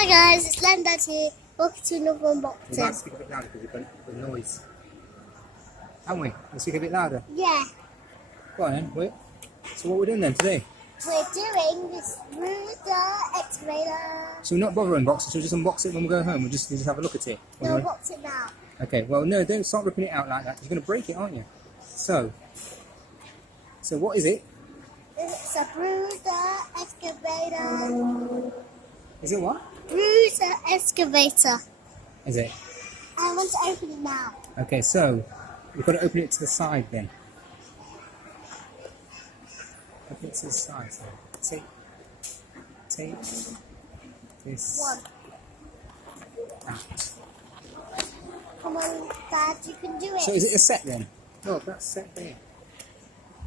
Hi guys, it's Len Dad here. Welcome to another We unboxing. might speak a bit louder because we've got the noise. Haven't we? Let's speak a bit louder. Yeah, Go on then, wait. So what we're doing then today? we're doing this Bruder excavator. So we're not bothering unboxing, so we'll just unbox it when we go home. We'll just have a look at it. No, unbox it now. Okay, well no, don't start ripping it out like that. You're going to break it, aren't you? So what is it? It's a Bruder excavator. Is it what? Bruder excavator. Is it? I want to open it now. Okay, so we've got to open it to the side then. Open it to the side. So take this One. out. Come on, Dad, you can do it. So is it a set then? Oh, that's set there.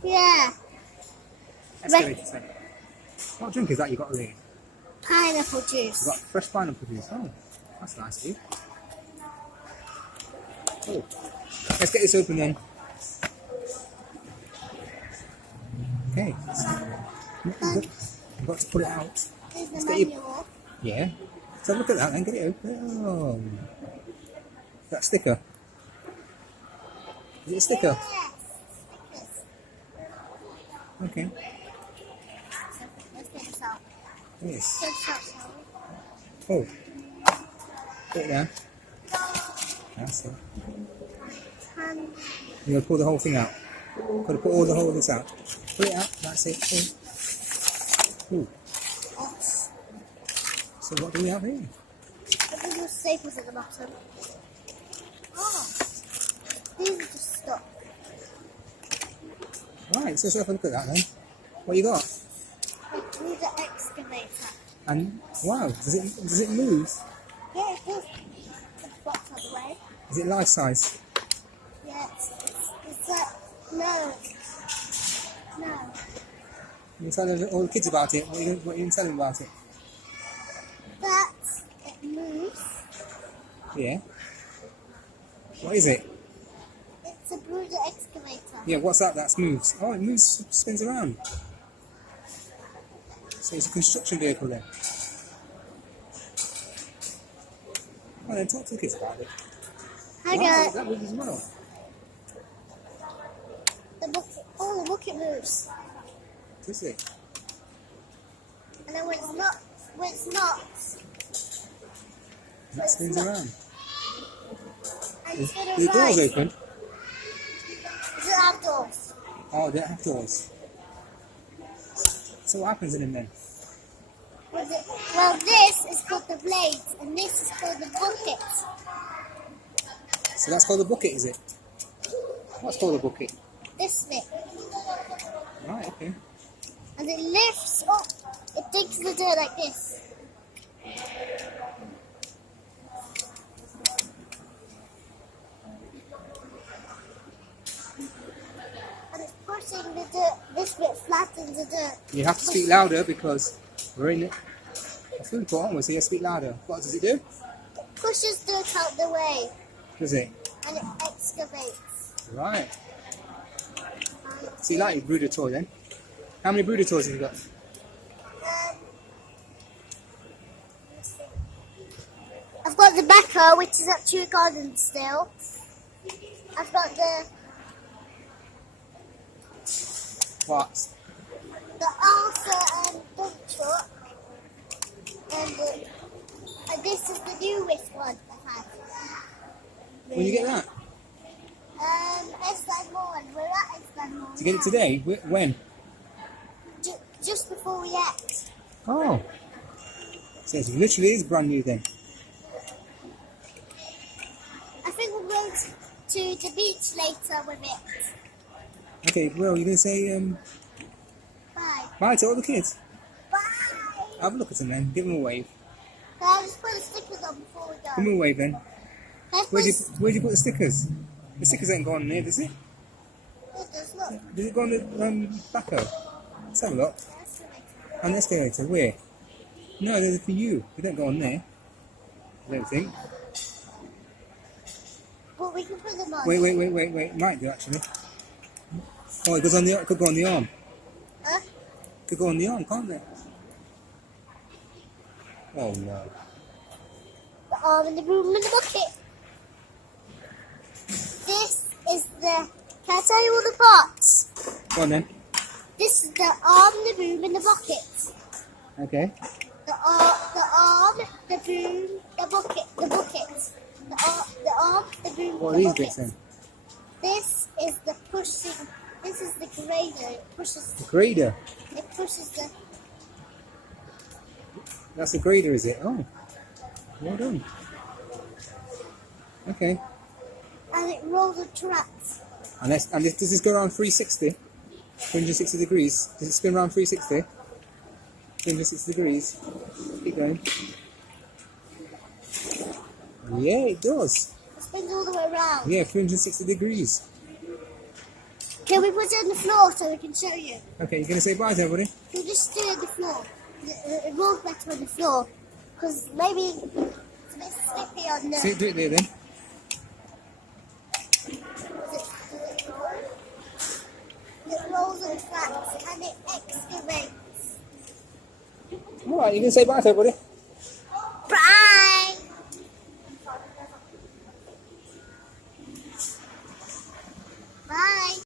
Yeah. Excavator set. What drink is that you got there? Pineapple You've juice. got fresh pineapple juice. Oh, that's nice, dude. Oh, let's get this open then. Okay. You've got to pull it out. Here's the Let's get you- manual. Yeah. So look at that then. Get it open. Oh, that sticker. Is it a sticker? Yes. Stickers. Okay. So, let's get this out. Yes. Get this out, shall we? Oh. Put it down. That's it. And You're going to pull the whole thing out. Got to put all the whole of this out. Pull it out. That's it. Ooh. X. So what do we have here? I think there's staples at the bottom. Oh, these are just stuck. Right, so let's have a look at that then. What you got? A Bruder excavator. And wow, does it move? Yeah, it does. The box on the way. Is it life size? Yeah, it's like, no. You can tell all the kids about it. What are you going to tell them about it? That, it moves. Yeah. What is it? It's a Bruder excavator. Yeah, what's that? That moves. Oh, it moves, spins around. So it's a construction vehicle then. Well, then talk to the kids about it. Hi Wow, guys. that moves as well. The bucket moves. Does it? And then when it's not, That spins around. and Is it's gonna the doors rise. open? Does it have doors? Oh, they don't have doors. So what happens in them then? Well, this is called the blades, and this is called the bucket. So that's called a bucket, is it? What's called a bucket? This bit. Right, okay. And it lifts up, it digs the dirt like this. And it's pushing the dirt, this bit flattens the dirt. You have to speak louder because we're in a food court, aren't we? So you have to speak louder. What does it do? It pushes dirt out the way, Does it? and it excavates. Right. And So you like your Bruder toy then? How many Bruder toys have you got? let's see. I've got the backer, which is at Chew Garden still. I've got the What? Arthur and dump truck, and this is the newest one I've had. When you get that? Esbanmore, we're at Esbanmore. Did you get it today? When? Just before we ate. Oh. So it literally is brand new then. I think we're going to the beach later with it. Okay, well, you're going to say Bye. bye to all the kids. Bye. Have a look at them then. Give them a wave. I'll just put the stickers on before we Give go. them a wave then. Let's Where'd you put the stickers? The stickers ain't gone there, does it? It does look. Does it go on the backhoe? Let's have a look. On the excavator, where? No, they're for you. They don't go on there. I don't think. But we can put them on. Wait. Might do actually. Oh, it goes on the. Could go on the arm. Huh? Could go on the arm, can't it? Oh no. arm and the broom and the bucket. This is the. Can I tell you all the parts? Go on then. This is the arm, the broom, and the bucket. Okay. The arm, the broom, the bucket. The arm, the broom, What are the these bucket. bits then? This is the pushing. This is the grader. It pushes. The grader. It pushes the. That's the grader, is it? Oh. Well done. Okay. And it rolls the tracks. And does this go around 360? 360 degrees? Does it spin around 360? 360 degrees. Keep going. Yeah, it does. It spins all the way around. Yeah, 360 degrees. Can we put it on the floor so we can show you? Okay, you're going to say bye to everybody? We'll just do it on the floor. It rolls better on the floor. Because maybe it's a bit slippy on the... So do it there then. It rolls on tracks and it excavates. Alright, you're going to say bye to everybody?